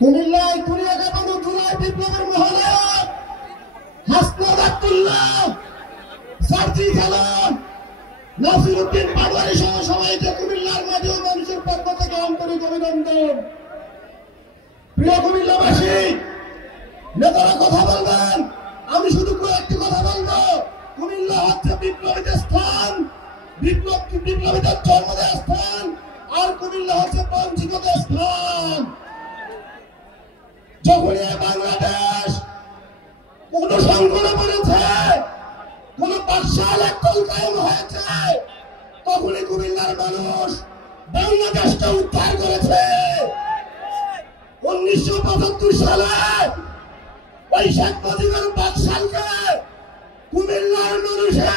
কুমিল্লায় কুড়িয়াঘাট জুলাই বিপ্লবের মহলে হাসনাত আব্দুল্লাহ, সার্জি খালাম, নাসির উদ্দিন পাটোয়ারি সহ সবাইকে কুমিল্লার মাঝে মানুষের পক্ষ থেকে আন্তরিক অভিনন্দন। প্রিয় কুমিল্লাবাসী, নেতারা কথা বলবেন, আমি শুধু একটি কথা বলবো, কুমিল্লা হচ্ছে বিপ্লবীদের স্থান, বিপ্লবীদের জন্মদের স্থান, আর কুমিল্লা হচ্ছে বঞ্চিতদের স্থান। যখনই বাংলাদেশ কোন সংকটে পড়েছে, কোন পাঠশাল একদল কায়েম হয়েছে, তখনই কুমিল্লার মানুষ বাংলাদেশকে উদ্ধার করেছে। 1975 সালে ওই শেখ মুজিবের বাদশালকে কুমিল্লার মানুষে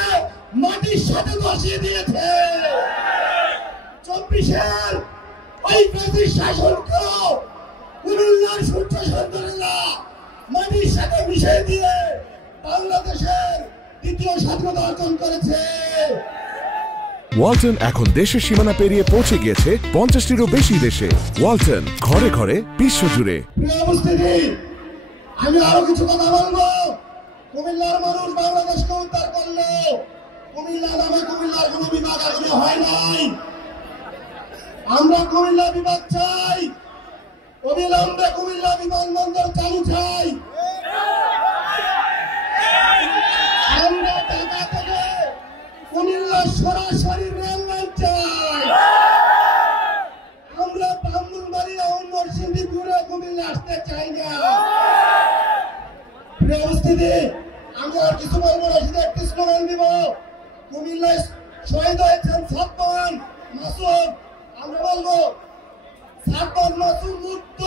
মাটির সাথে বসিয়ে দিয়েছে। 24-এর ওই ব্রিটিশ শাসনকে কুমিল্লার সূর্য সন্তানেরা মাটির সাথে মিশিয়ে দিয়ে বাংলাদেশের দ্বিতীয় স্বাধীনতা অর্জন করেছে। ওয়ালটন এখন দেশের সীমানা পেরিয়ে পৌঁছে গিয়েছে 50টিরও বেশি দেশে। ওয়ালটন, ঘরে ঘরে, বিশ্বজুড়ে। আমি আরো কিছু কথা বলবো। কুমিল্লার মানুষ বাংলাদেশকে উদ্ধার করলো। কুমিল্লা নামে কুমিল্লার কোন বিভাগ এখনো হয় নাই। আমরা কুমিল্লা বিভাগ চাই, অবিলম্বে কুমিল্লা বিমানবন্দর চালু চাই। আমরা ঢাকা থেকে কুমিল্লা সরাসরি রেল লাইন চাই। আমরা ব্রাহ্মণবাড়িয়া ও নরসিংদী ঘুরে কুমিল্লা আসতে চাই না। উপস্থিতি, আমি আর কিছু বলবো না, শুধু একটি স্লোগান দিব। কুমিল্লায় শহীদ হয়েছেন সাদমান মাসুদ, আমরা বলবো সাদমান মাসুদ মুক্ত।